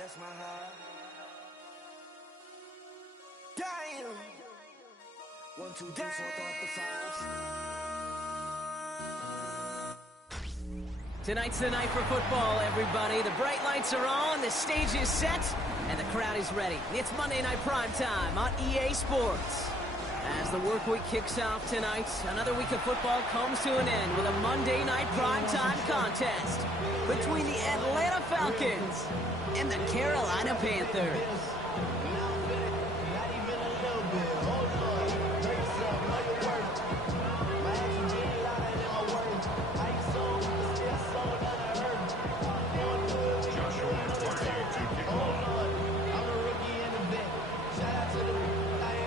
That's my heart. Damn. 1, 2, 3, 4, 5. Tonight's the night for football, everybody. The bright lights are on, the stage is set, and the crowd is ready. It's Monday Night Primetime on EA Sports. As the work week kicks off tonight, another week of football comes to an end with a Monday Night Primetime contest between the Atlanta Falcons and the Carolina Panthers.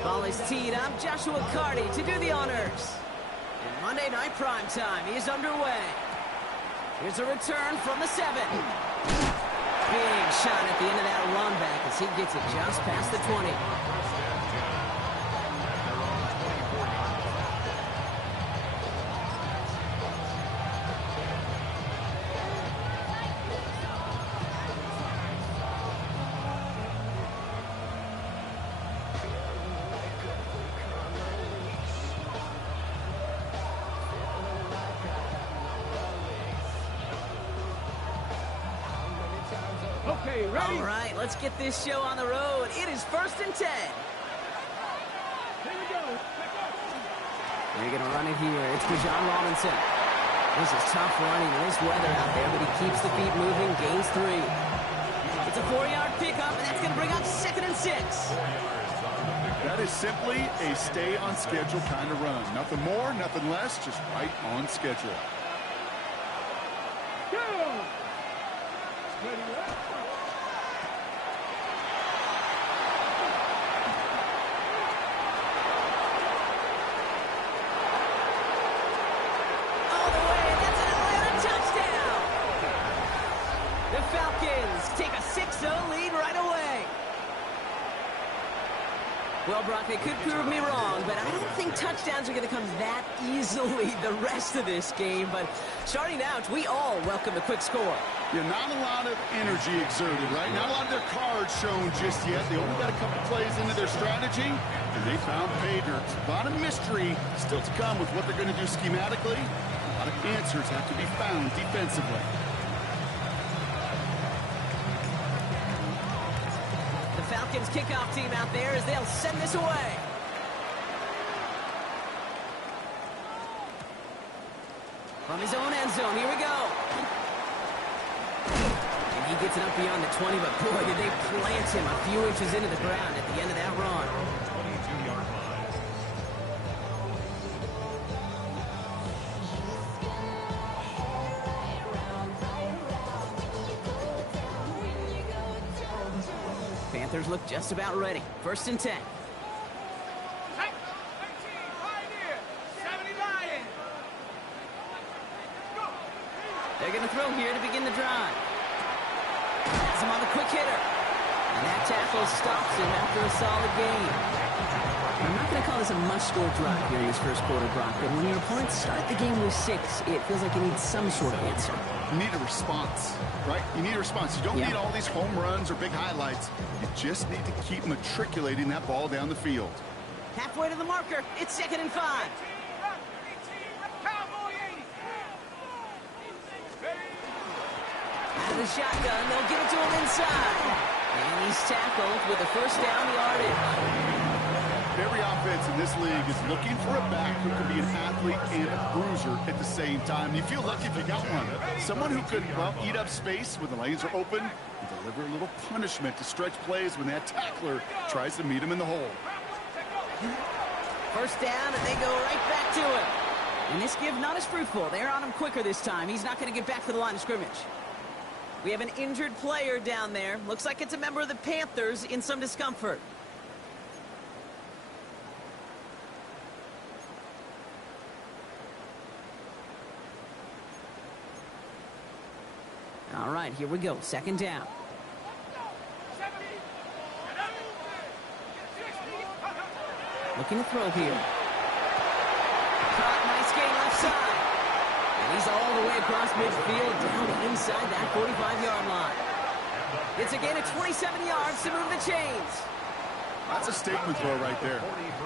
Ball is teed up. Joshua Carty to do the honors. And Monday Night Primetime is underway. Here's a return from the 7. Big shot at the end of that run back as he gets it just past the 20. Okay, ready? All right, let's get this show on the road. It is 1st and 10. Here we go. They're going to run it here. It's Bijan Robinson. This is tough running in this weather out there, but he keeps the feet moving, gains 3. It's a 4-yard pickup, and that's going to bring up 2nd and 6. That is simply a stay-on-schedule kind of run. Nothing more, nothing less, just right on schedule. Go! Ready, left. The Falcons take a 6-0 lead right away. Well, Brock, they could prove me wrong, but I don't think touchdowns are going to come that easily the rest of this game. But starting out, we all welcome the quick score. Yeah, not a lot of energy exerted, right? Not a lot of their cards shown just yet. They only got a couple plays into their strategy, and they found pay dirt. A lot of mystery still to come with what they're going to do schematically. A lot of answers have to be found defensively. The Falcons kickoff team out there as they'll send this away. From his own end zone, here we go. And he gets it up beyond the 20, but boy, did they plant him a few inches into the ground at the end of that run. 22-yard line. Panthers look just about ready. 1st and 10. They're going to throw here to begin the drive. Has him on the quick hitter. And that tackle stops him after a solid gain. I'm not going to call this a must-score drive here in this first quarter, Brock, but when your opponents start the game with 6, it feels like you need some sort of answer. You need a response, right? You need a response. You don't need all these home runs or big highlights. You just need to keep matriculating that ball down the field. Halfway to the marker. It's 2nd and 5. Out of the shotgun, they'll give it to him inside. And he's tackled with a 1st down yardage. Every offense in this league is looking for a back who can be an athlete and a bruiser at the same time. You feel lucky if you got one. Someone who could, well, eat up space when the lanes are open and deliver a little punishment to stretch plays when that tackler tries to meet him in the hole. 1st down, and they go right back to him. And this give not as fruitful. They're on him quicker this time. He's not going to get back to the line of scrimmage. We have an injured player down there. Looks like it's a member of the Panthers in some discomfort. All right, here we go. 2nd down. Looking to throw here. Caught, nice gain left side. And he's all the way across midfield down inside that 45-yard line. It's a gain of 27 yards to move the chains. That's a statement throw right there.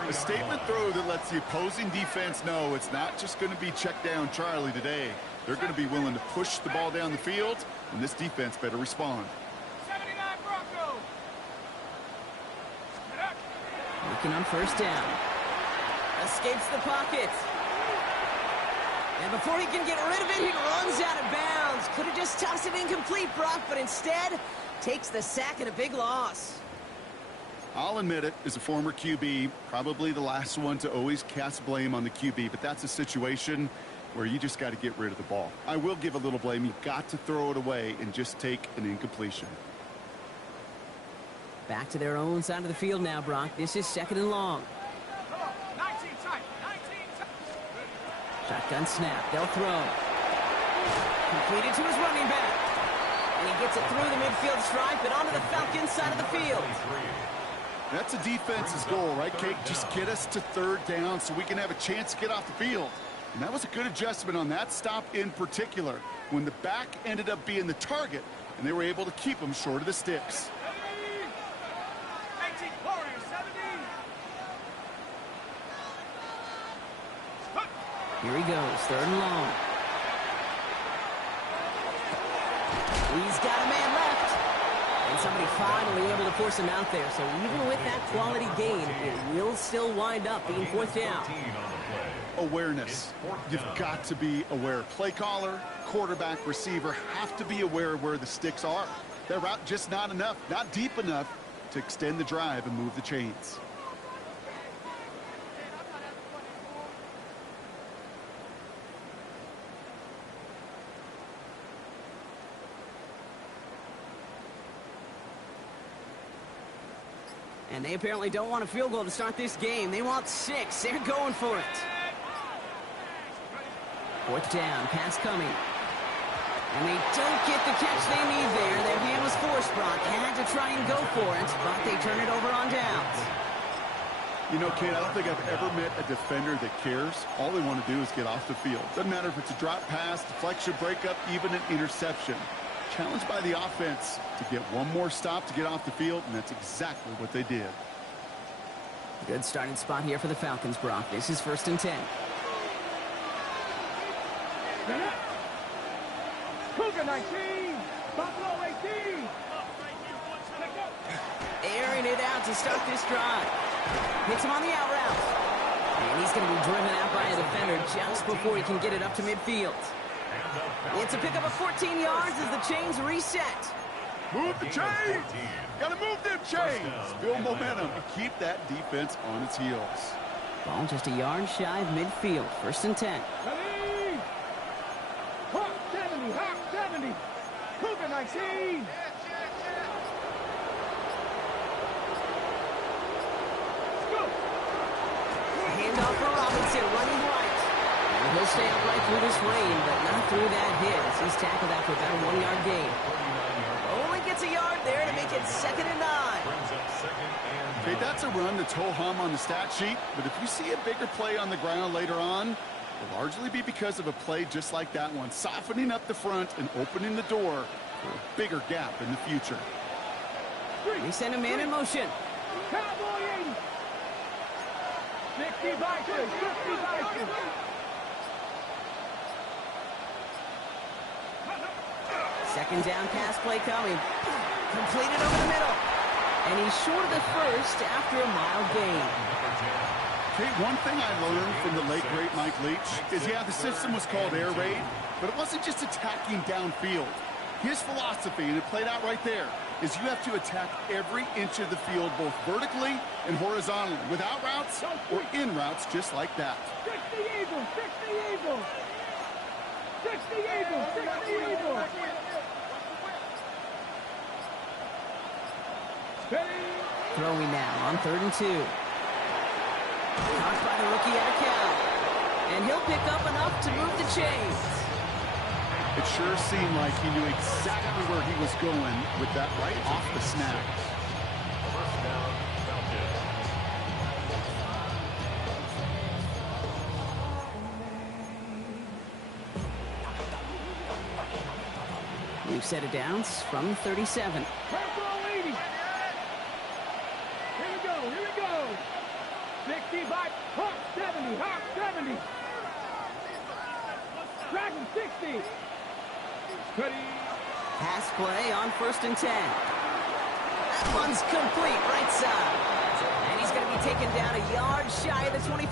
A statement throw that lets the opposing defense know it's not just going to be check down Charlie today. They're going to be willing to push the ball down the field, and this defense better respond. 79 Broncos. Working on first down. Escapes the pocket. And before he can get rid of it, he runs out of bounds. Could have just tossed it incomplete, Brock, but instead takes the sack and a big loss. I'll admit it, as a former QB, probably the last one to always cast blame on the QB, but that's a situation where you just got to get rid of the ball. I will give a little blame. You got to throw it away and just take an incompletion. Back to their own side of the field now, Brock. This is second and long. 19 tight. 19 tight. Shotgun snap. They'll throw. Completed to his running back. And he gets it through the midfield stripe and onto the Falcons side of the field. That's a defense's goal, right, Kate? Just get us to third down so we can have a chance to get off the field. And that was a good adjustment on that stop in particular, when the back ended up being the target, and they were able to keep him short of the sticks. 18 Warriors, 70. Here he goes, third and long. He's got a man left. And somebody finally able to force him out there. So even with that quality gain, it will still wind up being fourth down. Awareness. You've got to be aware. Play caller, quarterback, receiver have to be aware of where the sticks are. That route just not enough, not deep enough to extend the drive and move the chains. And they apparently don't want a field goal to start this game. They want 6. They're going for it. Fourth down, pass coming. And they don't get the catch they need there. Their hand was forced, Brock. Had to try and go for it, but they turn it over on downs. You know, Kate, I don't think I've ever met a defender that cares. All they want to do is get off the field. Doesn't matter if it's a drop pass, deflection, breakup, even an interception. Challenged by the offense to get one more stop to get off the field, and that's exactly what they did. Good starting spot here for the Falcons, Brock. This is first and 10. Cougar 19. Buffalo 18. Airing it out to start this drive. Hits him on the out route. And he's going to be driven out by a defender just before he can get it up to midfield. It's a pickup of 14 yards as the chains reset. Move the chains! Gotta move them chains! Build momentum and keep that defense on its heels. Ball just a yard shy of midfield. First and 10. Hawk 70. Hawk 70. Cougar 19. Handoff for Robinson, running right. And he'll stay upright through this rain, but not through that hit as he's tackled after about a 1-yard gain. Only gets a yard there to make it second and 9. Okay, that's a run that's ho-hum on the stat sheet, but if you see a bigger play on the ground later on, it'll largely be because of a play just like that one, softening up the front and opening the door for a bigger gap in the future. They send a man in motion. Cowboy 80. 60 Vikings. 60 Vikings. Second down pass play coming. Completed over the middle. And he's short of the first after a mild gain. Okay, one thing I learned from the late, great Mike Leach is, yeah, the system was called air raid, but it wasn't just attacking downfield. His philosophy, and it played out right there, is you have to attack every inch of the field, both vertically and horizontally, without routes or in routes just like that. 60 Eagles. 60 Eagles. 60 Eagles. 60 Eagles. Throwing now on 3rd and 2. Caught by the rookie out of Cal. And he'll pick up enough to move the chains. It sure seemed like he knew exactly where he was going with that right off the snap. We've set of downs from 37. Purple 80. Here we go, here we go. 65, Hawk 70, Hawk 70. Dragon 60. Ready. Pass play on 1st and 10. That one's complete, right side. And he's going to be taken down a yard shy of the 25.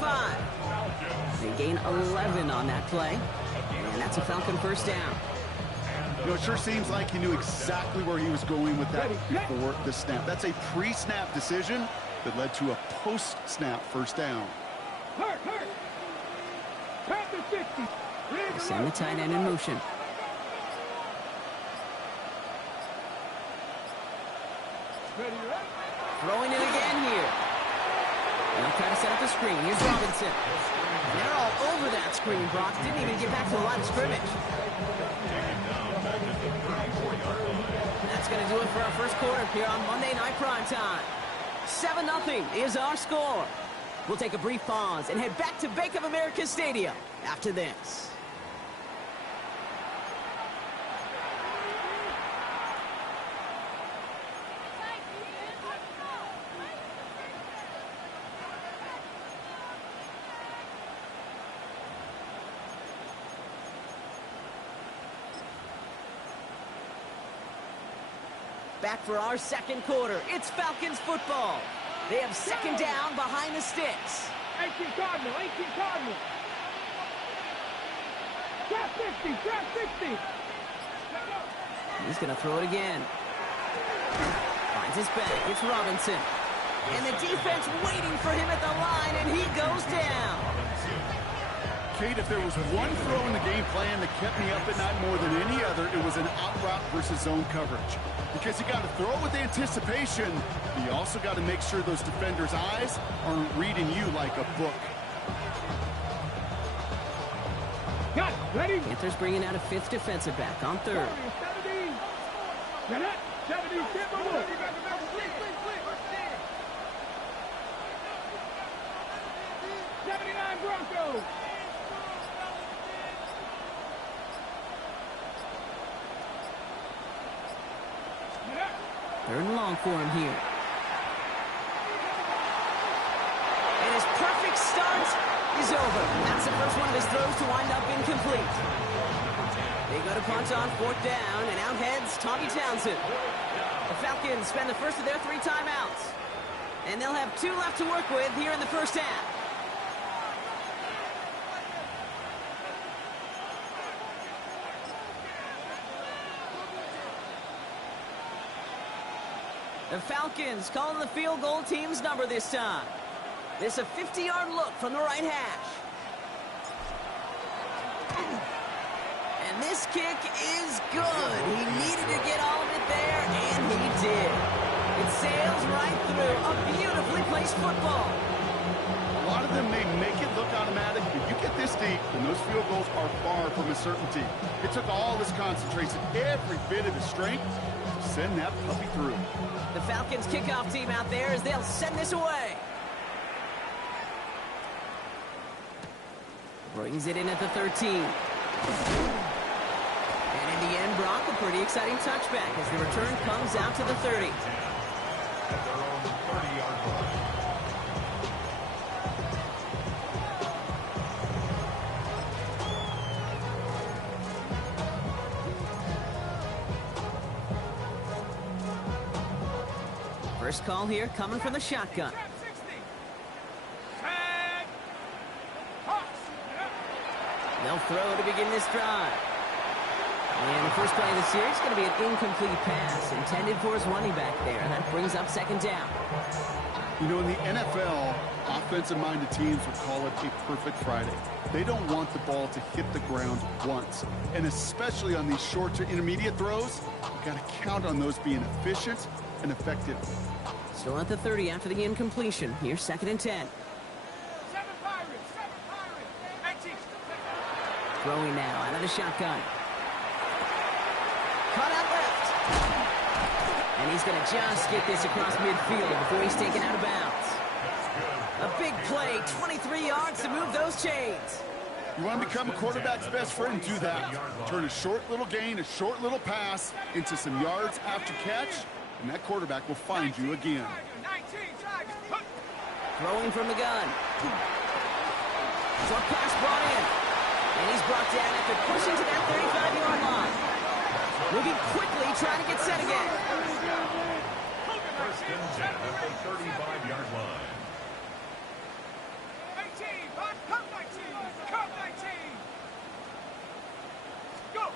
They gain 11 on that play. And that's a Falcon first down. You know, it sure seems like he knew exactly where he was going with that before the snap. That's a pre-snap decision that led to a post-snap first down. Hurt. Panther 60. They send the tight end in motion. Ready, right? Throwing it again here. They'll try to set up the screen. Here's Robinson. They're all over that screen, Brock. Didn't even get back to the line of scrimmage. That's going to do it for our first quarter here on Monday Night Primetime. 7-0 is our score. We'll take a brief pause and head back to Bank of America Stadium after this. Back for our second quarter. It's Falcons football. They have second down behind the sticks. 18 Cardinal. Trap 60. He's going to throw it again. Finds his back. It's Robinson. And the defense waiting for him at the line, and he goes down. Kate, if there was one throw in the game plan that kept me up at night more than any other, it was an out route versus zone coverage. Because you got to throw with anticipation, but you also got to make sure those defenders' eyes aren't reading you like a book. Got it. Ready? Panthers bringing out a 5th defensive back on 3rd. 70. 70. 79 Broncos. Third and long for him here. And his perfect start is over. That's the first one of his throws to wind up incomplete. They go to punt on 4th down, and out heads Tommy Townsend. The Falcons spend the first of their 3 timeouts. And they'll have 2 left to work with here in the first half. The Falcons calling the field goal team's number this time. This a 50-yard look from the right hash. And this kick is good. He needed to get all of it there, and he did. It sails right through a beautifully placed football. A lot of them may make it look automatic, but you get this deep, and those field goals are far from a certainty. It took all his concentration, every bit of his strength, to send that puppy through. The Falcons kickoff team out there as they'll send this away. Brings it in at the 13. And in the end, Brock, a pretty exciting touchback as the return comes out to the 30. First call here coming from the shotgun. They'll throw to begin this drive. And the first play of the series is going to be an incomplete pass intended for his running back there. That brings up 2nd down. You know, in the NFL, offensive-minded teams would call it a perfect Friday. They don't want the ball to hit the ground once. And especially on these short to intermediate throws, you've got to count on those being efficient and effective. Still at the 30 after the incompletion. Here's 2nd and 10. Throwing now out of the shotgun. Caught out left. And he's going to just get this across midfield before he's taken out of bounds. A big play, 23 yards to move those chains. You want to become a quarterback's best friend, do that. Turn a short little gain, a short little pass into some yards after catch, and that quarterback will find you again. Throwing from the gun. Short pass brought in. And he's brought down after pushing to that 35-yard line. Moving quickly, trying to get set again. First and 10 at the 35-yard line. 19, come 19, come 19. Go.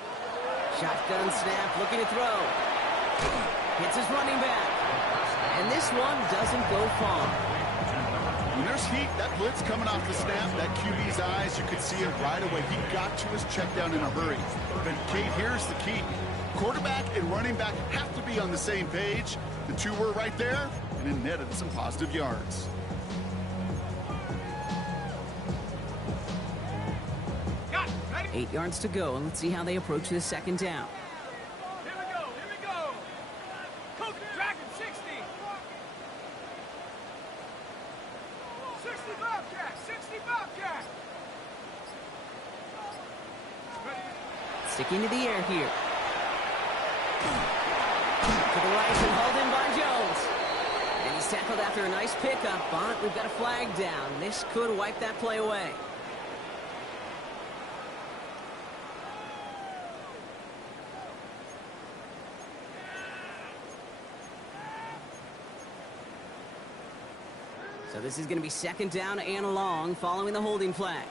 Shotgun snap, looking to throw. Hits his running back. And this one doesn't go far. When there's heat, that blitz coming off the snap, that QB's eyes, you could see it right away. He got to his check down in a hurry. But Kate, here's the key. Quarterback and running back have to be on the same page. The two were right there, and it netted some positive yards. Got it, ready? 8 yards to go, and let's see how they approach this second down. Here we go, here we go. Coach Dragon 60. 60 Bobcat, 60 Bobcat. Sticking to the air here. To the right and hauled in by Jones. And he's tackled after a nice pickup, but we've got a flag down. This could wipe that play away. So this is going to be second down and long following the holding flag.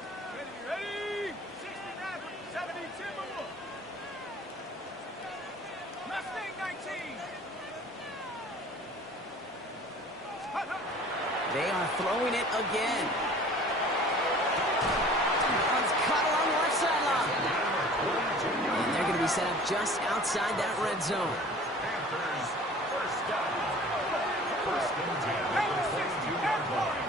Ready? 69, 70, Timberwolf. Mustang 19. They are throwing it again. One's caught along the left sideline. And they're going to be set up just outside that red zone. Panthers, first down. First and 10 at the 42-yard line.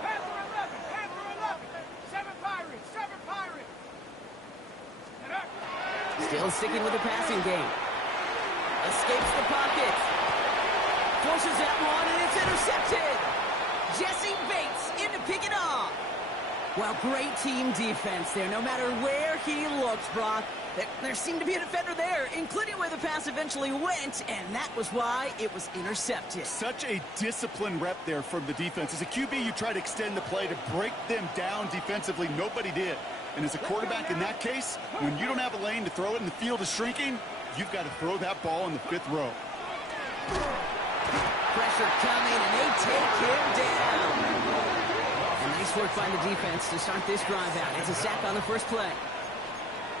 Panther 11, 7 Pirates, 7 Pirates. Still sticking with the passing game. Escapes the pocket. Forces that one, and it's intercepted. Jesse Bates in to pick it off. Well, great team defense there. No matter where he looks, Brock, there seemed to be a defender there, including where the pass eventually went, and that was why it was intercepted. Such a disciplined rep there from the defense. As a QB, you try to extend the play to break them down defensively. Nobody did. And as a quarterback in that case, when you don't have a lane to throw it and the field is shrinking, you've got to throw that ball in the 5th row. Pressure coming, and they take him down. And nice work by the defense to start this drive out. It's a sack on the first play.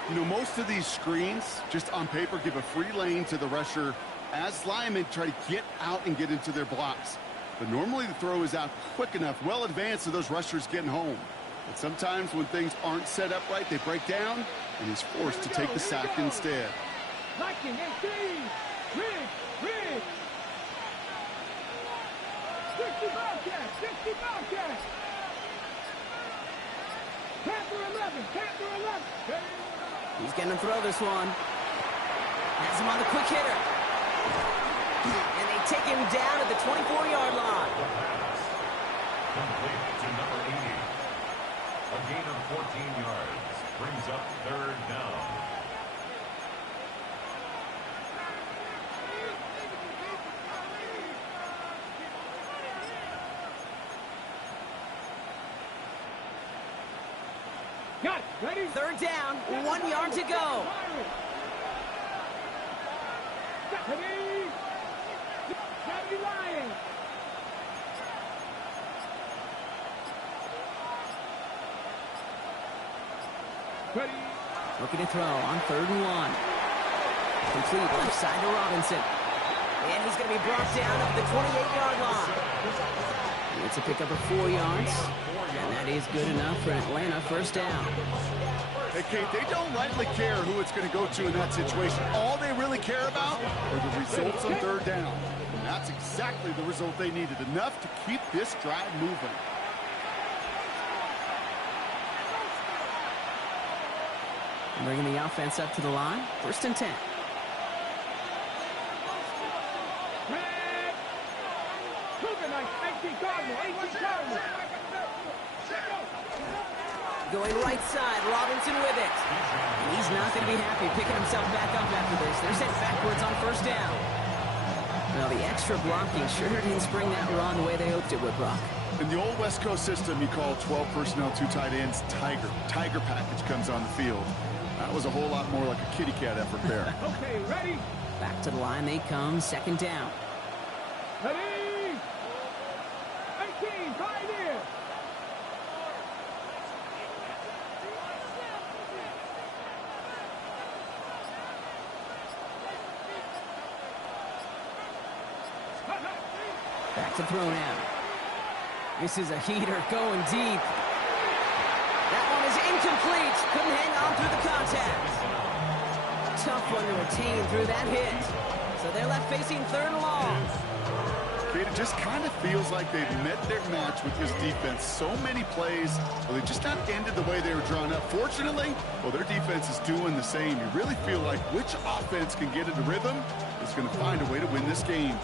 You know, most of these screens, just on paper, give a free lane to the rusher as linemen try to get out and get into their blocks. But normally the throw is out quick enough, well advanced to those rushers getting home. But sometimes when things aren't set up right, they break down, and he's forced to take the sack instead. Viking 18, Ridge. 60 Bobcats, 60 Bobcats. Panther 11. He's going to throw this one. Has him on the quick hitter. And they take him down at the 24-yard line. Complete to number 80. A gain of 14 yards brings up third down. Got it. Ready? Third down, 1 yard to go. Ready? 70 Lions. Ready? Looking to throw on 3rd and 1. Complete left side to Robinson. And he's going to be brought down at the 28-yard line. It's a pickup of 4 yards. And that is good enough for Atlanta first down. Hey, Kate, they don't lightly care who it's going to go to in that situation. All they really care about are the results on 3rd down. And that's exactly the result they needed, enough to keep this drive moving. Bringing the offense up to the line. 1st and 10. Red. Cougar 19 Cardinal. Going right side, Robinson with it. And he's not going to be happy picking himself back up after this. They're sent backwards on first down. Well, the extra blocking sure didn't spring that run the way they hoped it would, Brock. In the old West Coast system, you call 12 personnel, 2 tight ends, Tiger. Tiger package comes on the field. That was a whole lot more like a kitty cat effort there. Okay, ready? Back to the line they come, second down. Ready? 18, pioneer. Back to throw now. This is a heater going deep. That one is incomplete. Couldn't hang on through the contact. Tough one to retain through that hit. So they're left facing third and long. Kate, it just kind of feels like they've met their match with this defense. So many plays, well, they just not ended the way they were drawn up. Fortunately, well, their defense is doing the same. You really feel like which offense can get into rhythm is going to find a way to win this game.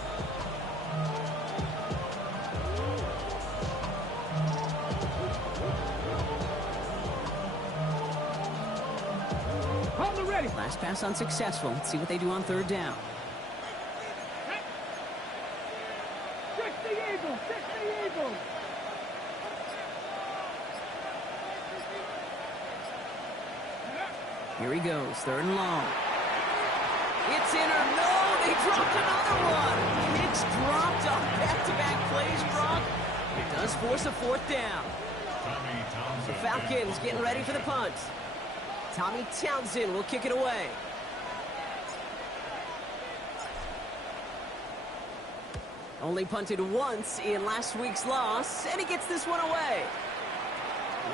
Last pass unsuccessful. Let's see what they do on third down. 60 Eagles, 60 Eagles. Here he goes, third and long. It's in or no, they dropped another one. It's dropped on back-to-back plays, Brock. It does force a fourth down. The Falcons getting ready for the punt. Tommy Townsend will kick it away. Only punted once in last week's loss, and he gets this one away.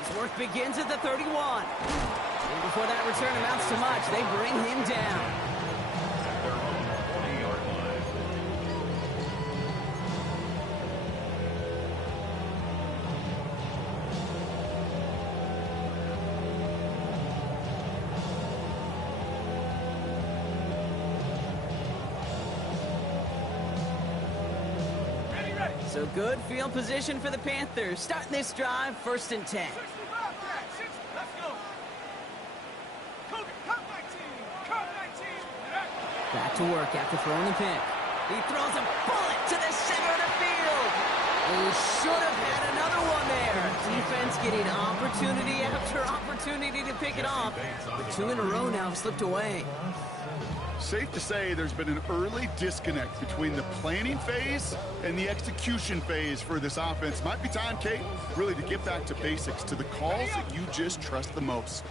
His work begins at the 31. And before that return amounts to much, they bring him down. So good field position for the Panthers. Starting this drive, 1st and 10. Let's go. Come 19. Back to work after throwing the pick. He throws a bullet to the center of the field. He should have had another one there. Defense getting opportunity after opportunity to pick it off. But 2 in a row now have slipped away. Safe to say there's been an early disconnect between the planning phase and the execution phase for this offense. Might be time, Kate, really to get back to basics, to the calls that you just trust the most.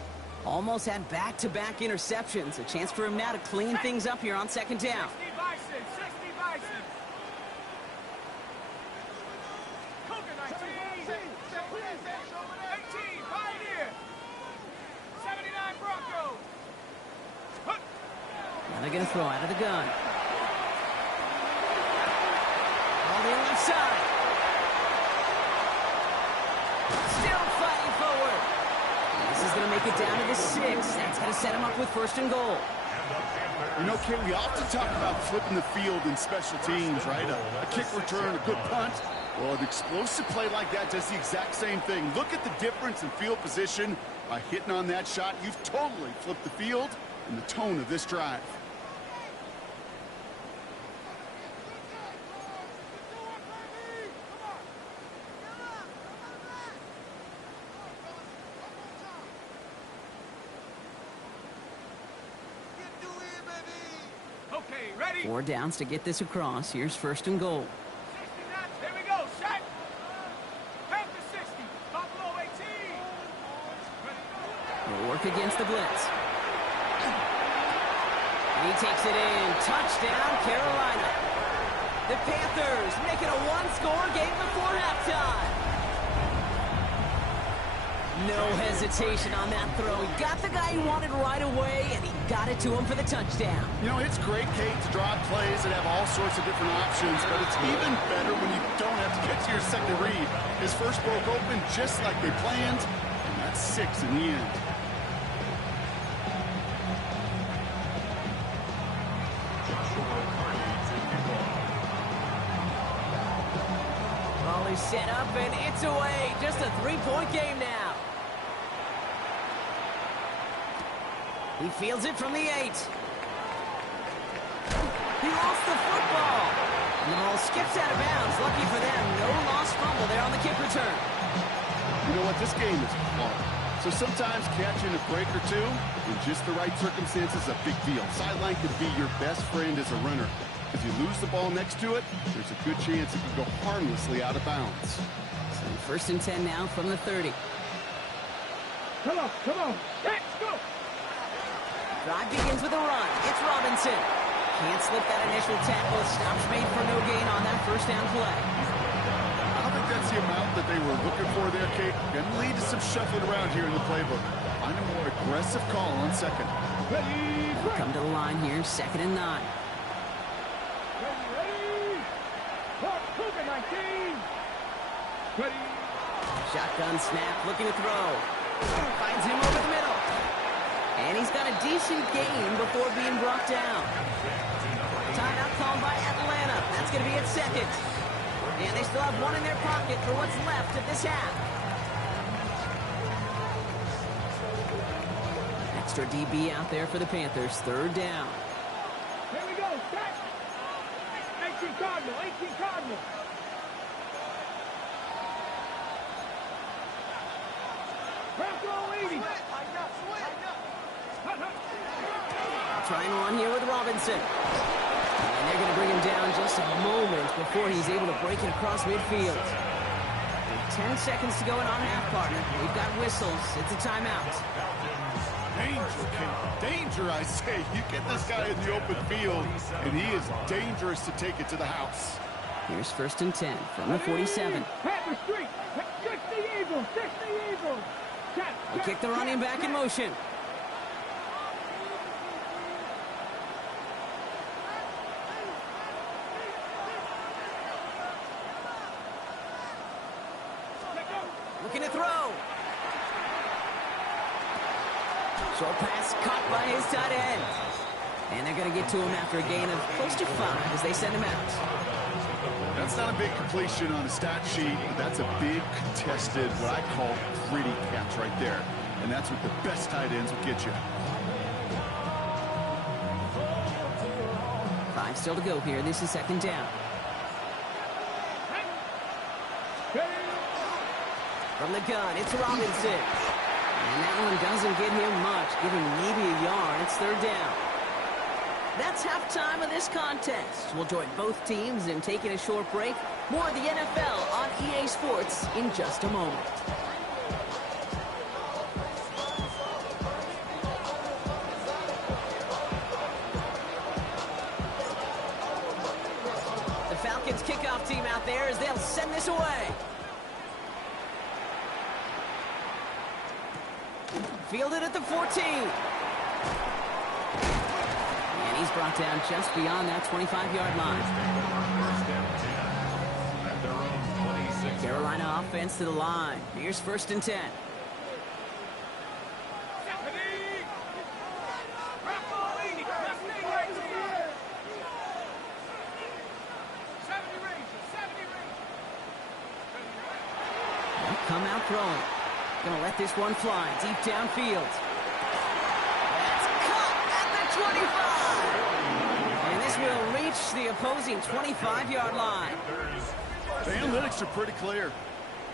Almost had back-to-back interceptions. A chance for him now to clean things up here on second down. 60 Bison, 60 Bison. Cougar 19. 18, Pioneer. 79 Bronco. Now they're going to throw out of the gun. On the left side. Still fighting forward. This is going to make it down to the 6. That's going to set him up with 1st and goal. You know, Kate, we often talk about flipping the field in special teams, right? A kick return, a good punt. Well, an explosive play like that does the exact same thing. Look at the difference in field position. By hitting on that shot, you've totally flipped the field and the tone of this drive. Okay, ready? 4 downs to get this across. Here's 1st and goal. 69. Here we go. Set. Panther 60. Buffalo 18. He'll work against the blitz. He takes it in. Touchdown, Carolina. The Panthers make it a 1-score game before halftime. No hesitation on that throw. He got the guy he wanted right away, and he got it to him for the touchdown. You know, it's great, Kate, to draw plays that have all sorts of different options, but it's even better when you don't have to get to your second read. His first broke open just like they planned, and that's 6 in the end. Ball is set up, and it's away. Just a 3-point game now. He fields it from the 8. He lost the football. And the ball skips out of bounds. Lucky for them, no lost fumble there on the kick return. You know what? This game is hard. So sometimes catching a break or two in just the right circumstances is a big deal. Sideline could be your best friend as a runner. If you lose the ball next to it, there's a good chance it could go harmlessly out of bounds. So first and 10 now from the 30. Come on, let's go! Drive begins with a run. It's Robinson. Can't slip that initial tackle. Stops made for no gain on that first down play. I don't think that's the amount that they were looking for there, Kate. Going to lead to some shuffling around here in the playbook. Find a more aggressive call on second. Ready, Come to the line here, 2nd and 9. ready! Mark Cougar 19! Ready! Shotgun snap, looking to throw. Finds him over the middle. And he's got a decent gain before being brought down. Timeout called by Atlanta. That's going to be at 2nd. And they still have one in their pocket for what's left of this half. Extra DB out there for the Panthers. 3rd down. Here we go, set! 18 Cardinal, 18 Cardinal! Crack roll 80! Trying one here with Robinson. And they're going to bring him down just a moment before he's able to break it across midfield. With 10 seconds to go in our half, partner. We've got whistles. It's a timeout. Danger, Kate. Danger, I say. You get this guy in the open field, and he is dangerous to take it to the house. Here's 1st and 10 from the 47. Panther Street! 60 Eagles! 60 Eagles! They kick the running back in motion. Looking to throw. Short pass caught by his tight end. And they're going to get to him after a gain of close to 5 as they send him out. That's not a big completion on a stat sheet, but that's a big contested, what I call gritty catch right there. And that's what the best tight ends will get you. 5 still to go here. This is 2nd down. From the gun, it's Robinson. And that one doesn't get him much, giving maybe a yard. It's 3rd down. That's halftime of this contest. We'll join both teams in taking a short break. More of the NFL on EA Sports in just a moment. The Falcons kickoff team out there as they'll send this away. Fielded at the 14. And he's brought down just beyond that 25-yard line. Carolina offense to the line. Here's 1st and 10. Come out throwing. Gonna let this one fly deep downfield. That's caught at the 25. And this will reach the opposing 25-yard line. The analytics are pretty clear.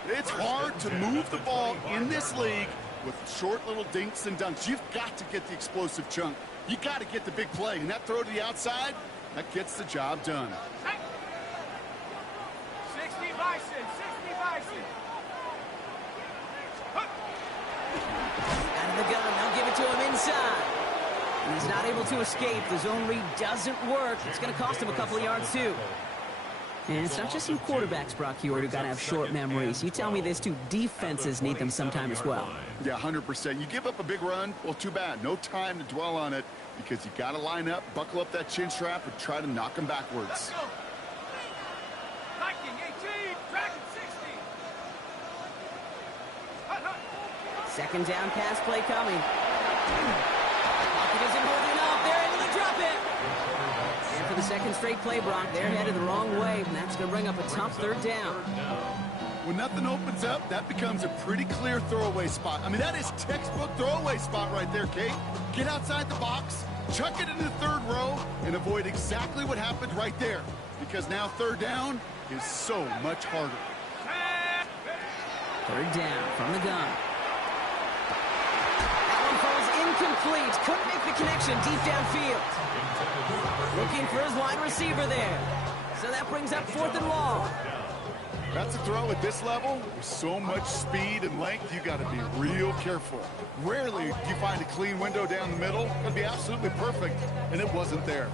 It's hard to move the ball in this league with short little dinks and dunks. You've got to get the explosive chunk. You got to get the big play. And that throw to the outside, that gets the job done. 60 Bison! 60 Bison! Out of the gun, they'll give it to him inside. And he's not able to escape. The zone read doesn't work. It's going to cost him a couple of yards, too. And it's not just you quarterbacks, Brock Hewitt, who got to have short memories. You tell me this, too. Defenses need them sometime as well. Yeah, 100%. You give up a big run, well, too bad. No time to dwell on it because you got to line up, buckle up that chin strap, and try to knock them backwards. Viking 18, Dragon 60. 2nd down pass play coming. Pocket isn't holding up. They're able to drop it. And for the 2nd straight play, Brock, they're headed the wrong way, and that's going to bring up a tough 3rd down. When nothing opens up, that becomes a pretty clear throwaway spot. I mean, that is textbook throwaway spot right there, Kate. Get outside the box, chuck it into the third row, and avoid exactly what happened right there. Because now third down is so much harder. Third down from the gun. That one falls incomplete. Couldn't make the connection deep downfield. Looking for his wide receiver there. So that brings up 4th and long. That's a throw at this level. With so much speed and length, you got to be real careful. Rarely do you find a clean window down the middle. It'd be absolutely perfect, and it wasn't there.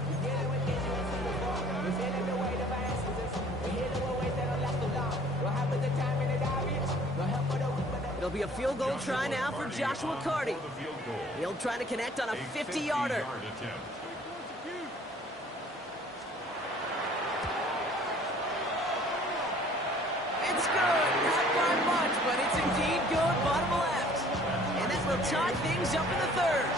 It'll be a field goal try now for Joshua Carty. He'll try to connect on a 50-yarder. It's good. Not by much, but it's indeed good. Bottom left. And that will tie things up in the third.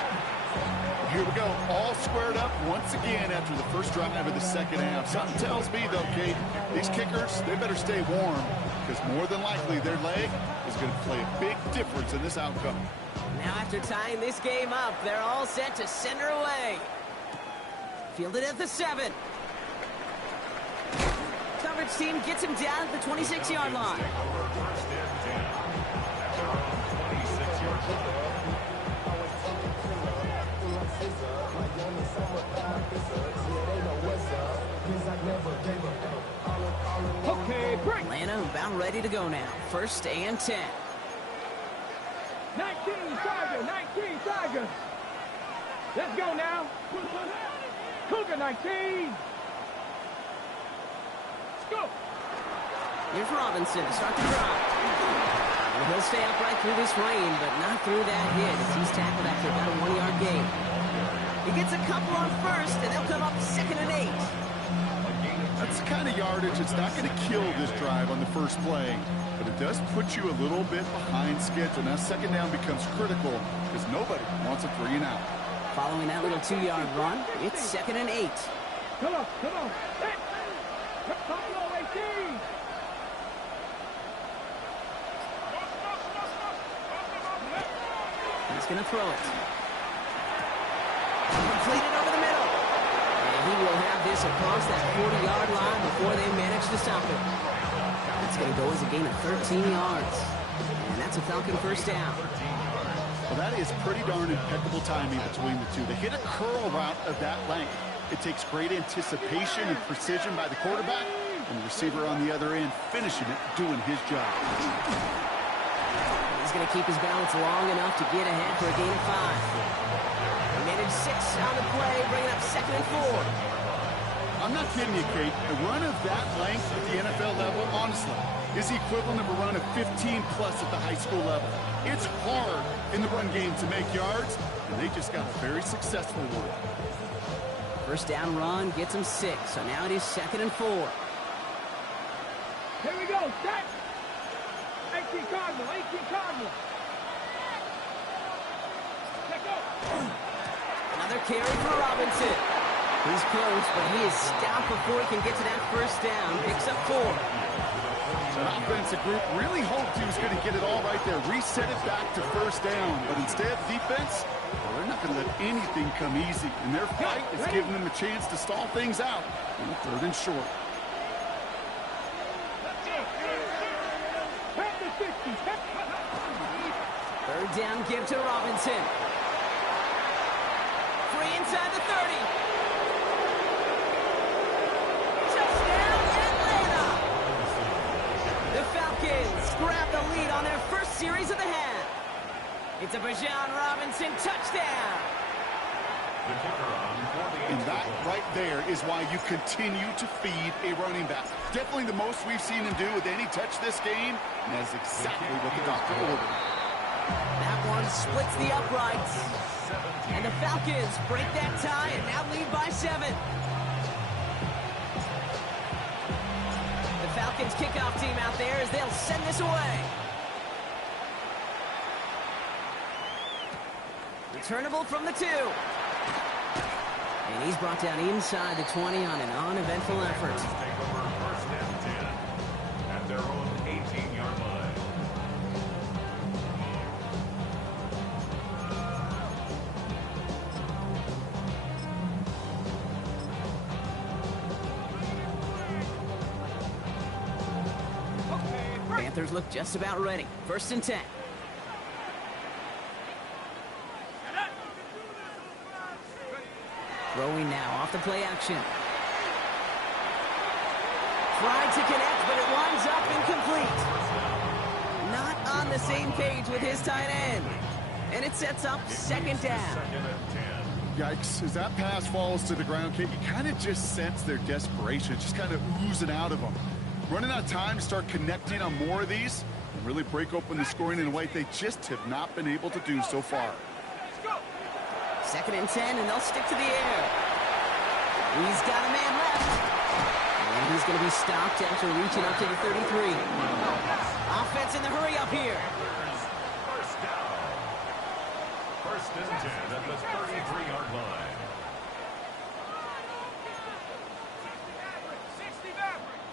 Here we go, all squared up once again after the first drive of the second half. Something tells me, though, Kate, these kickers, they better stay warm, because more than likely their leg is going to play a big difference in this outcome. Now after tying this game up, they're all set to center away. Fielded at the 7. Coverage team gets him down at the 26-yard line. Okay, break. Atlanta about ready to go now. 1st and 10. 19 Tiger, 19 Tiger. Let's go now. Cougar 19. Let's go. Here's Robinson to start the drive. And he'll stay upright through this rain, but not through that hit as he's tackled after about a 1-yard gain. He gets a couple on 1st, and they'll come up 2nd and 8. That's the kind of yardage that's not going to kill this drive on the first play, but it does put you a little bit behind schedule. Now 2nd down becomes critical because nobody wants a 3 and out. Following that little 2-yard run, it's 2nd and 8. Come on, come on. Hey. Come on, 18. He's going to throw it. Completed over the middle. And he will have this across that 40-yard line before they manage to stop it. That's going to go as a gain of 13 yards. And that's a Falcon 1st down. Well, that is pretty darn impeccable timing between the two. They hit a curl route of that length. It takes great anticipation and precision by the quarterback, and the receiver on the other end finishing it, doing his job. He's going to keep his balance long enough to get ahead for a gain of 5. They managed 6 on the play, bringing up 2nd and 4. I'm not kidding you, Kate. A run of that length at the NFL level, honestly, is the equivalent of a run of 15-plus at the high school level. It's hard in the run game to make yards, and they just got a very successful one. 1st down run gets him 6, so now it is 2nd and 4. Here we go, set. 18 Cardinal, 18 Cardinal. Let's go. Another carry for Robinson. He's close, but he is stopped before he can get to that 1st down. Picks up 4. So an offensive group really hoped he was going to get it all right there, reset it back to 1st down. But instead, defense, well, they're not going to let anything come easy. And their fight is giving them a chance to stall things out in 3rd and short. Third down give to Robinson. Free inside the 30. Touchdown, Atlanta! The Falcons grab the lead on their 1st series of the half. It's a Bijan Robinson touchdown. And that right there is why you continue to feed a running back. Definitely the most we've seen him do with any touch this game, and that's exactly what the doctor ordered. That one splits the uprights. And the Falcons break that tie and now lead by 7. The Falcons kickoff team out there as they'll send this away. Returnable from the 2. And he's brought down inside the 20 on an uneventful effort. Take over 1st and 10 at their own 18-yard line. Panthers look just about ready. 1st and 10. Throwing now off the play action. Tried to connect, but it winds up incomplete. Not on the same page with his tight end. And it sets up 2nd down. Yikes, as that pass falls to the ground, Kate, you kind of just sense their desperation. It's just kind of oozing out of them. Running out of time to start connecting on more of these and really break open the scoring in a way they just have not been able to do so far. 2nd and 10, and they'll stick to the air. He's got a man left. And he's going to be stopped after reaching up to the 33. Offense in the hurry up here. First down. 1st and 10 at the 33-yard line. 60 Maverick.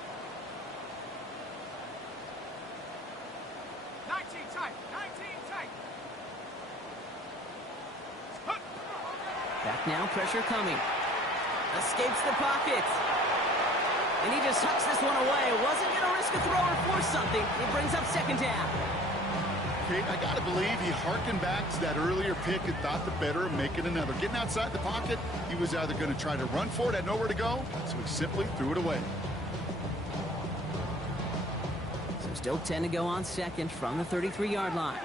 19 tight. 19 tight. Back now, pressure coming. Escapes the pocket. And he just hucks this one away. Wasn't going to risk a throw or force something. It brings up 2nd down. Kate, I got to believe he harkened back to that earlier pick and thought the better of making another. Getting outside the pocket, he was either going to try to run for it, had nowhere to go, so he simply threw it away. So still 10 to go on 2nd from the 33-yard line.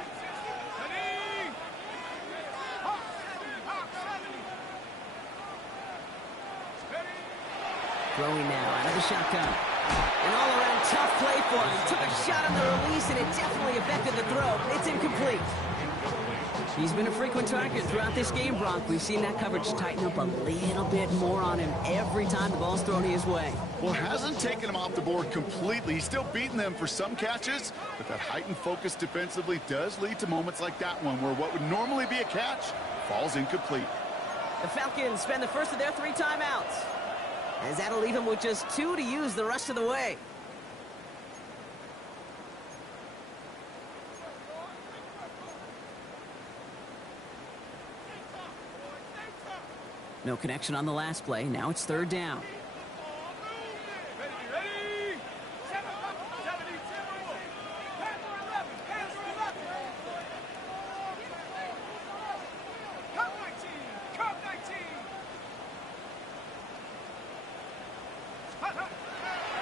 Throwing now out of the shotgun. An all-around tough play for him. Took a shot on the release, and it definitely affected the throw. It's incomplete. He's been a frequent target throughout this game, Bronk. We've seen that coverage tighten up a little bit more on him every time the ball's thrown his way. Well, hasn't taken him off the board completely. He's still beating them for some catches, but that heightened focus defensively does lead to moments like that one where what would normally be a catch falls incomplete. The Falcons spend the first of their 3 timeouts, as that'll leave him with just 2 to use the rest of the way. No connection on the last play. Now it's 3rd down. Ready. 72. Panther 11. Cup 19. Cup 19.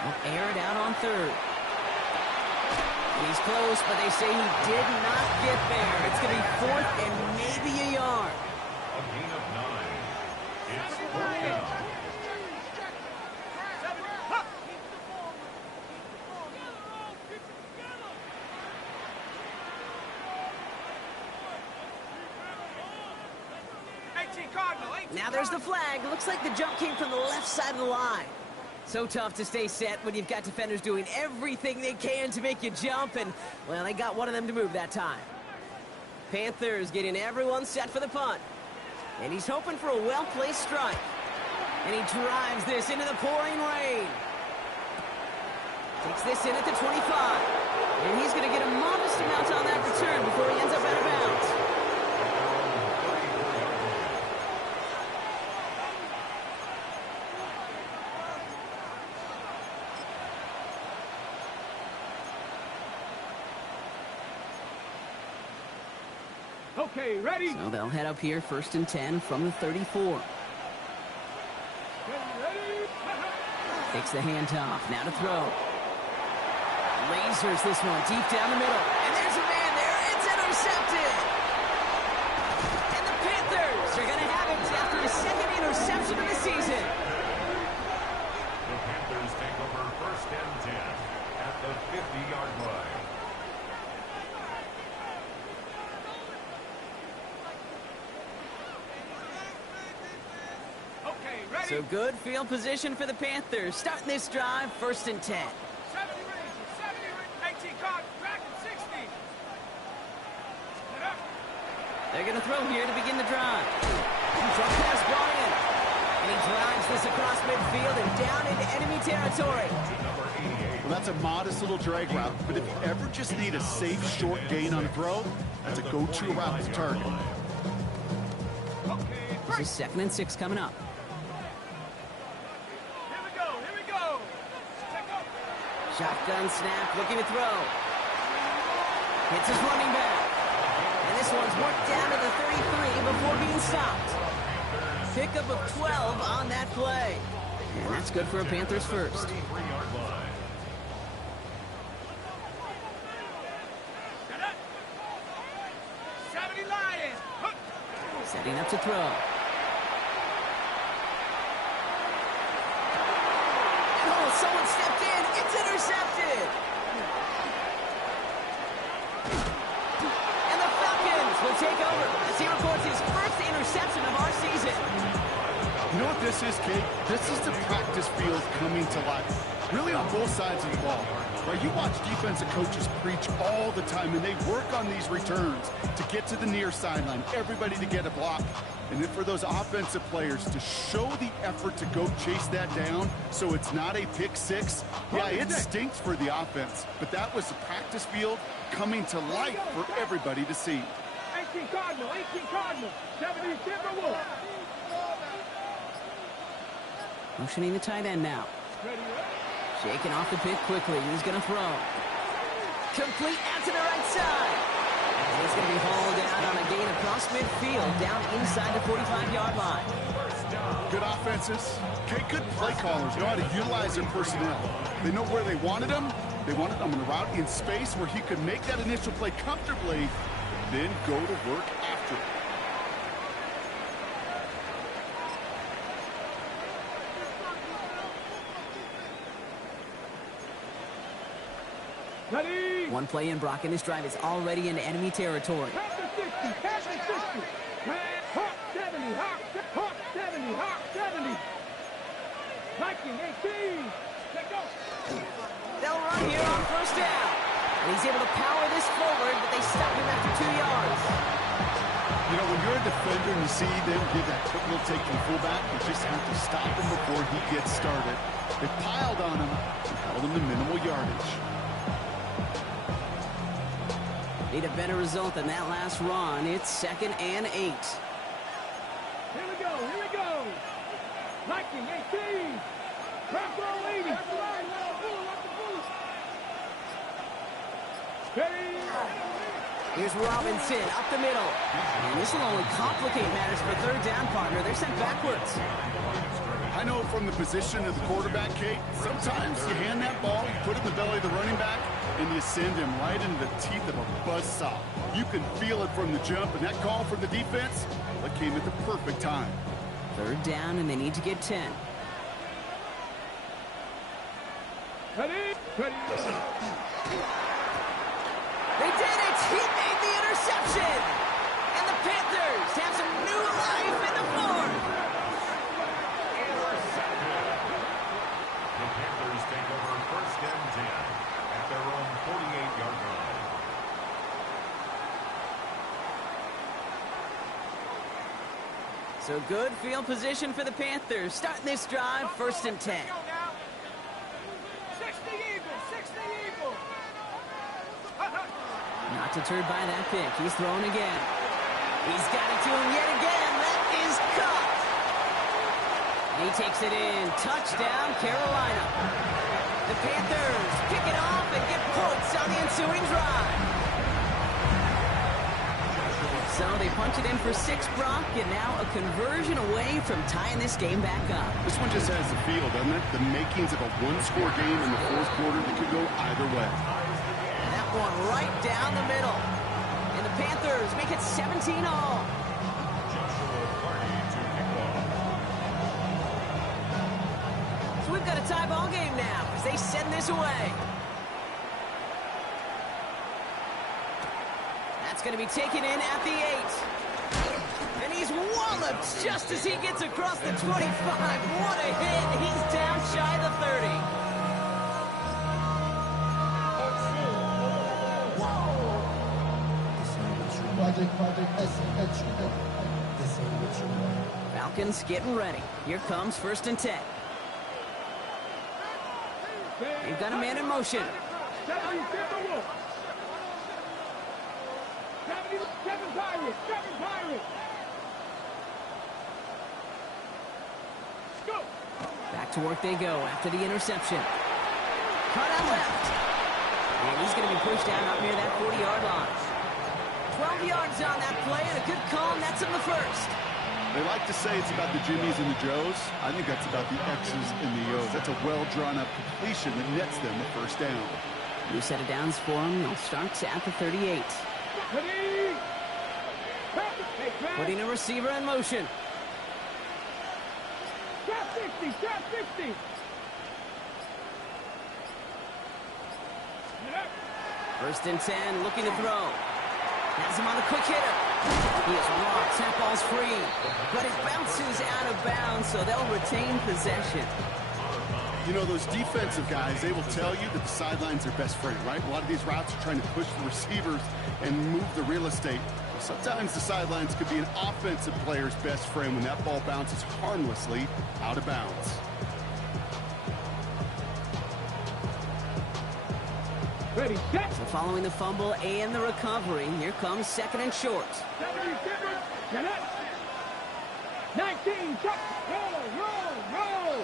Will air it out on 3rd. He's close, but they say he did not get there. It's going to be 4th and maybe a yard. A gain of 9. It's 4th down. Now there's the flag. Looks like the jump came from the left side of the line. So tough to stay set when you've got defenders doing everything they can to make you jump, and, well, they got one of them to move that time. Panthers getting everyone set for the punt. And he's hoping for a well-placed strike. And he drives this into the pouring rain. Takes this in at the 25. And he's going to get a modest amount on that return before he ends up out of bounds. Okay, ready? So they'll head up here 1st and 10 from the 34. Ready? Takes the handoff. Now to throw. Lasers this one deep down the middle. And there's a man there. It's intercepted. And the Panthers are going to have it after his 2nd interception of the season. The Panthers take over 1st and 10 at the 50-yard line. Okay, ready? So good field position for the Panthers. Starting this drive, 1st and 10. 70 range, 18 card, back at 60. They're going to throw here to begin the drive. Drop pass brought in. And he drives this across midfield and down into enemy territory. Well, that's a modest little drag route, but if you ever just need a safe, short gain on a throw, that's a go-to route to target. This is 2nd and 6 coming up. Here we go. Shotgun snap, looking to throw. Hits his running back. And this one's worked down to the 33 before being stopped. Pickup of 12 on that play. And that's good for a Panthers first. 33-yard line. Setting up to throw. Oh, someone stepped in. It's intercepted. And the Falcons will take over as he records his first interception of our season. You know what this is, Kate? This is the practice field coming to life. Really on both sides of the ball. Right? You watch defensive coaches preach all the time, and they work on these returns to get to the near sideline, everybody to get a block. And then for those offensive players to show the effort to go chase that down so it's not a pick six. Yeah, it stinks for the offense, but that was the practice field coming to life for everybody to see. 18 Cardinal, 18 Cardinal, 70 Timberwolves. Motioning the tight end now. Shaking off the pick quickly. He's going to throw. Complete out to the right side. And he's going to be hauled out on a gain across midfield down inside the 45-yard line. Good offenses. Okay, good play callers know how to utilize their personnel. They know where they wanted them. They wanted them on a route in space where he could make that initial play comfortably, then go to work after it. Ready? One play in, Brock, and this drive is already into enemy territory. Panther 60, Panther 60. Hawk 70, Hawk 70, Hawk 70. Viking 18. Let go. They'll run here on first down. And he's able to power this forward, but they stop him after 2 yards. You know, when you're a defender and you see them give that quick little take to the fullback, you just have to stop him before he gets started. They piled on him and held him to minimal yardage. Need a better result than that last run. It's 2nd and 8. Here we go, here we go. Viking 18. Crap roll 80. Ready? Here's Robinson up the middle. And this will only complicate matters for third down, partner. They're sent backwards. I know from the position of the quarterback, Kate, sometimes you hand that ball, you put it in the belly of the running back, and you send him right into the teeth of a buzzsaw. You can feel it from the jump, and that call from the defense, that came at the perfect time. Third down, and they need to get 10. Ready? Ready. They did it! He made the interception! And the Panthers have some new life in the fourth! The Panthers take over 1st and 10 at their own 48-yard line. So good field position for the Panthers. Starting this drive, 1st and 10. 60 Eagles, 60 Eagles. Not deterred by that pick. He's throwing again. He's got it to him yet again. That is caught. And he takes it in. Touchdown, Carolina. The Panthers pick it off and get points on the ensuing drive. So they punch it in for 6, Brock, and now a conversion away from tying this game back up. This one just has the feel, doesn't it? The makings of a one-score game in the fourth quarter that could go either way. And that one right down the middle. And the Panthers make it 17 all. So we've got a tie ball game now as they send this away. That's going to be taken in at the 8. And he's walloped just as he gets across the 25. What a hit. He's down shy of the 30. Falcons getting ready. Here comes 1st and 10. They've got a man in motion. 70 Timberwolves. 7 Pirates, 7 Pirates. Go. Back to work they go after the interception. Cut out left. And he's going to be pushed out up near that 40-yard line. 12 yards on that play, and a good call, and that's in the first. They like to say it's about the Jimmies and the Joes. I think that's about the X's and the O's. That's a well-drawn-up completion that nets them the first down. New set of downs for him. He'll start at the 38. Putting a receiver in motion. Top 60, top 60. First and 10, looking to throw. Has him on a quick hitter. He is walked, that ball's free. But it bounces out of bounds, so they'll retain possession. You know, those defensive guys, they will tell you that the sidelines are best friend, right? A lot of these routes are trying to push the receivers and move the real estate. Sometimes the sidelines could be an offensive player's best friend when that ball bounces harmlessly out of bounds. Ready, set. So following the fumble and the recovery, here comes second and short. 19, check. Roll.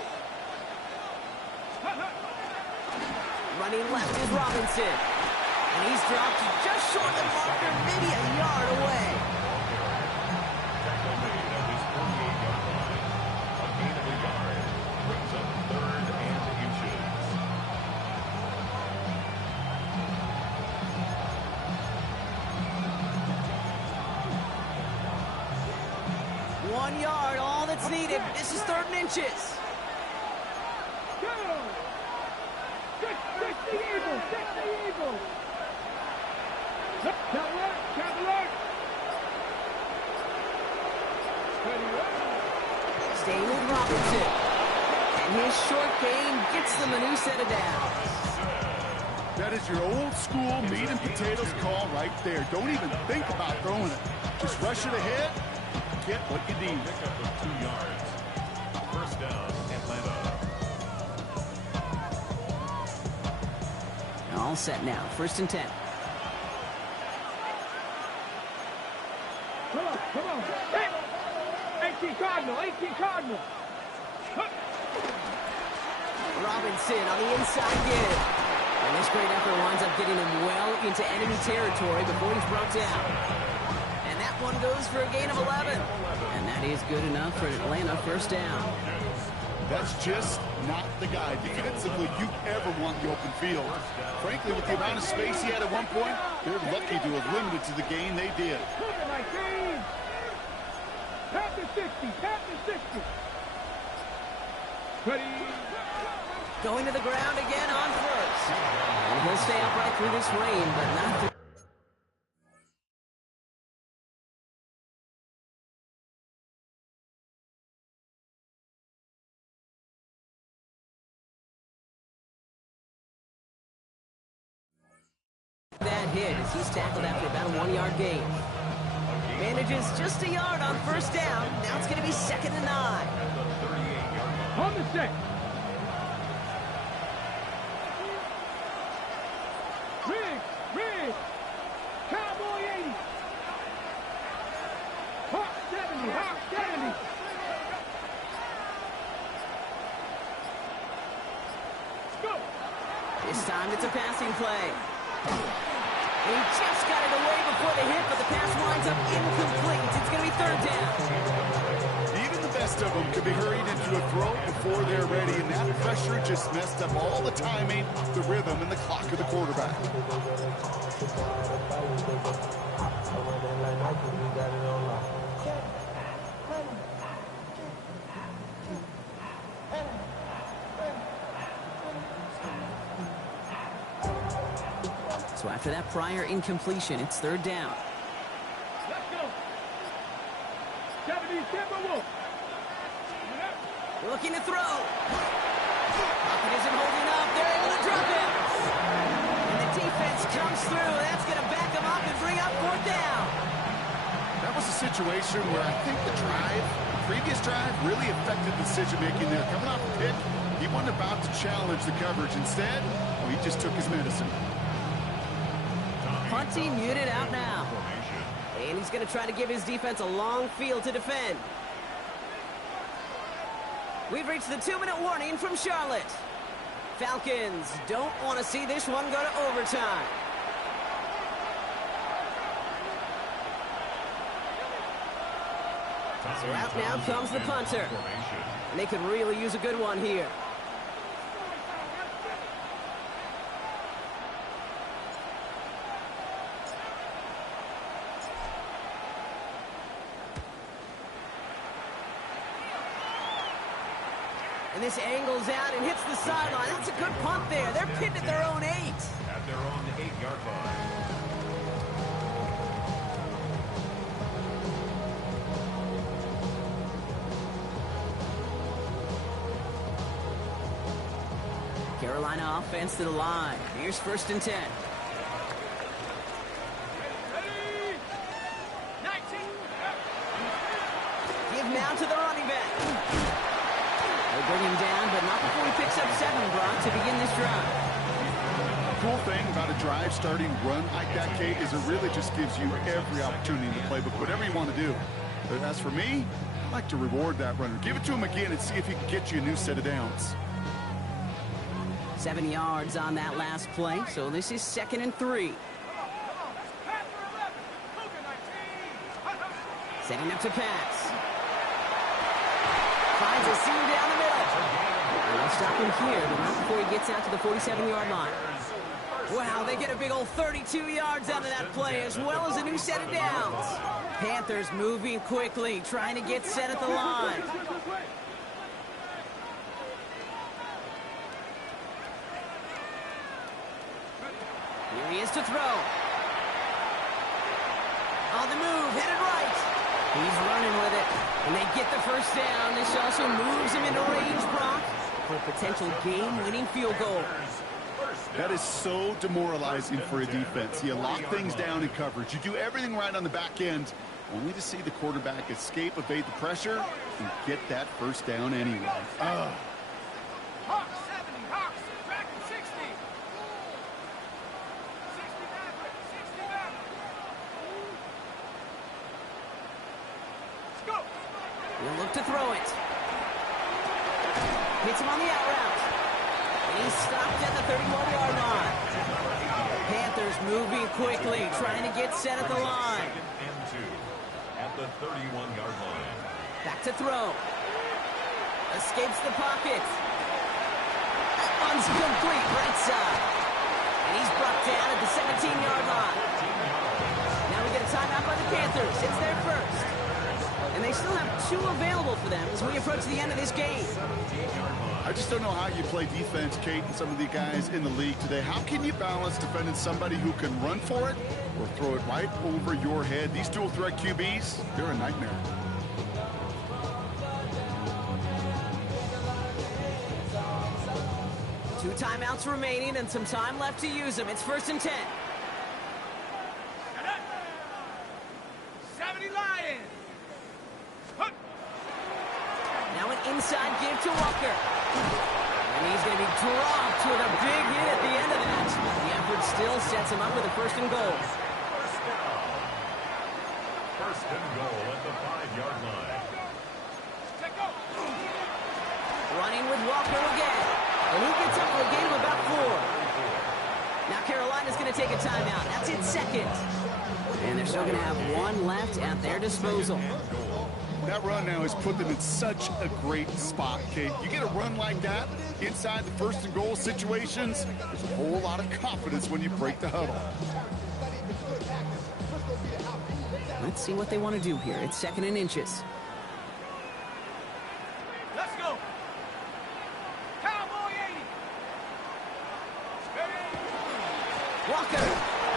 Running left is Robinson. And he's dropped just short of the marker, maybe a yard away. Tackle made at his 48-yard line. A gain of a yard brings up 3rd and inches. One yard, all that's needed. This is 3rd and inches. Go. Six the Eagles. Cadillac. Staying with Robinson. And his short game gets them a new set of downs. That is your old school meat and potatoes call right there. Don't even think about throwing it. Just rush it ahead, get what you need. Pickup of 2 yards. First down, Atlanta. All set now. 1st and 10. Come on. Hey. 18 Cardinal. Robinson on the inside give. And this great effort winds up getting him well into enemy territory before he's brought down. And that one goes for a gain of 11. And that is good enough for an Atlanta first down. That's just not the guy defensively you ever want the open field. Frankly, with the amount of space he had at one point, they're lucky to have limited to the gain they did. Panthers 60. Ready. Going to the ground again on first. And he'll stay upright through this rain, but not through. That hit as he's tackled after about a 1-yard gain. Manages just a yard on first down. Now it's going to be 2nd and 9. On the set. Riggs. Cowboy 80. Hawk 70. Go. This time it's a passing play. And he just got it away before the hit, but the pass winds up incomplete. It's going to be 3rd down. Even the best of them could be hurried into a throw before they're ready, and that pressure just messed up all the timing, the rhythm, and the clock of the quarterback. So after that prior incompletion, it's 3rd down. Let's go. 70 Timberwolves. Looking to throw. Pocket isn't holding up. They're able to drop him. And the defense comes through. That's going to back him up and bring up 4th down. That was a situation where I think the previous drive, really affected the decision-making there. Coming off the pick, he wasn't about to challenge the coverage. Instead, he just took his medicine. Punting muted out now. And he's going to try to give his defense a long field to defend. We've reached the 2-minute warning from Charlotte. Falcons don't want to see this one go to overtime. So out now comes the punter. And they could really use a good one here. And this angles out and hits the sideline. That's a good punt there. They're pinned at their own 8. At their own 8-yard line. Carolina offense to the line. Here's 1st and 10. Give now to the running back. They bring him down, but not before he picks up 7, Brock, to begin this drive. Cool thing about a drive starting run like that, Kate, is it really just gives you every opportunity in the playbook, whatever you want to do. But as for me, I like to reward that runner. Give it to him again and see if he can get you a new set of downs. 7 yards on that last play, so this is 2nd and 3. Setting up to pass. Finds a seam down the middle. And they'll stop him here, but not before he gets out to the 47-yard line. Wow, they get a big old 32 yards out of that play, as well as a new set of downs. Panthers moving quickly, trying to get set at the line. Here he is to throw. On the move, headed right. He's running with it, and they get the 1st down. This also moves him into range, Brock, for a potential game-winning field goal. That is so demoralizing for a defense. You lock things down in coverage. You do everything right on the back end, only to see the quarterback escape, evade the pressure, and get that 1st down anyway. Hawks 70, Hawks, back to 60. 60 back, 60 back. Let's go. He'll look to throw it. Hits him on the out route. And he's stopped at the 31-yard line. Panthers moving quickly, trying to get set at the line. 2nd and 2 at the 31-yard line. Back to throw. Escapes the pocket. That one's complete, right side. And he's brought down at the 17-yard line. Now we get a timeout by the Panthers. It's their 1st. And they still have 2 available for them as we approach the end of this game. I just don't know how you play defense, Kate, and some of the guys in the league today. How can you balance defending somebody who can run for it or throw it right over your head? These dual threat QBs, they're a nightmare. Two timeouts remaining and some time left to use them. It's 1st and 10. 70 Lions. Now an inside give to Walker. And he's going to be dropped with a big hit at the end of that. The effort still sets him up with a 1st and goal. 1st and goal at the 5-yard line. Running with Walker again. And he gets up for a gain of about 4. Now Carolina's going to take a timeout. That's its 2nd. And they're still going to have 1 left at their disposal. That run now has put them in such a great spot, Kate. You get a run like that inside the 1st and goal situations, there's a whole lot of confidence when you break the huddle. Let's see what they want to do here. It's 2nd and inches. Let's go. Cowboy 80. Walker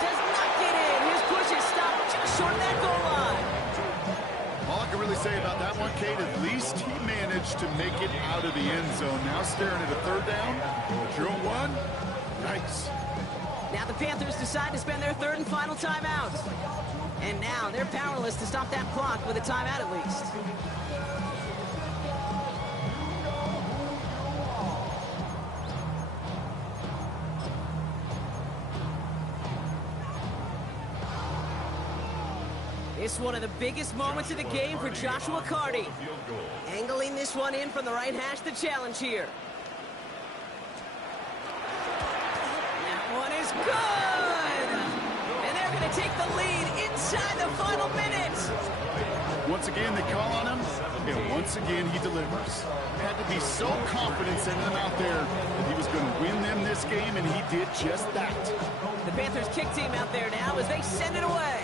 does not get in. His push is stopped just short of that goal line. All I can really say about that one, Kate, at least he managed to make it out of the end zone. Now staring at a 3rd down. Drill 1. Yikes. Now the Panthers decide to spend their 3rd and final timeout. And now they're powerless to stop that clock with a timeout at least. It's one of the biggest moments of the game for Joshua Carty. Angling this one in from the right hash, the challenge here. good! And they're going to take the lead inside the final minute. Once again, they call on him, and once again, he delivers. Had to be so confident sending them out there that he was going to win them this game, and he did just that. The Panthers kick team out there now as they send it away.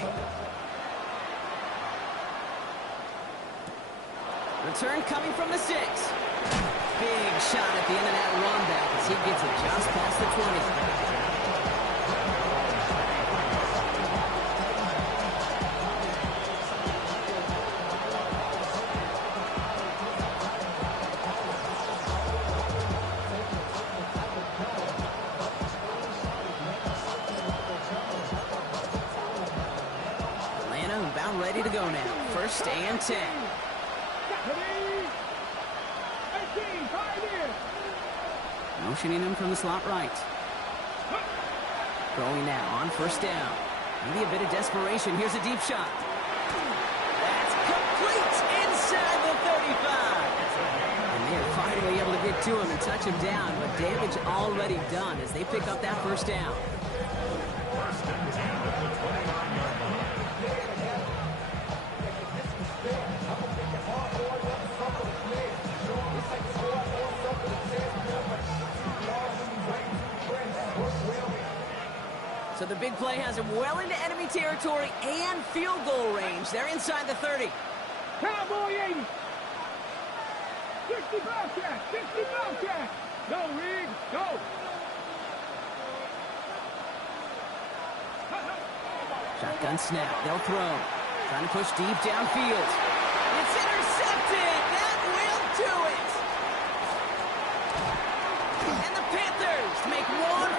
Return coming from the 6. Big shot at the end of that run back as he gets it just past the 20. About ready to go now. 1st and 10. Motioning him from the slot right. Going now on 1st down. Maybe a bit of desperation. Here's a deep shot. That's complete inside the 35. And they are finally able to get to him and touch him down, but damage already done as they pick up that 1st down. 1st and 10 at the 25-yard line. So the big play has him well into enemy territory and field goal range. They're inside the 30. Cowboy 80. 60 Bobcat. 60 Bobcat. Go, Riggs. Go. Shotgun snap. They'll throw. Trying to push deep downfield. It's intercepted. That will do it. And the Panthers make one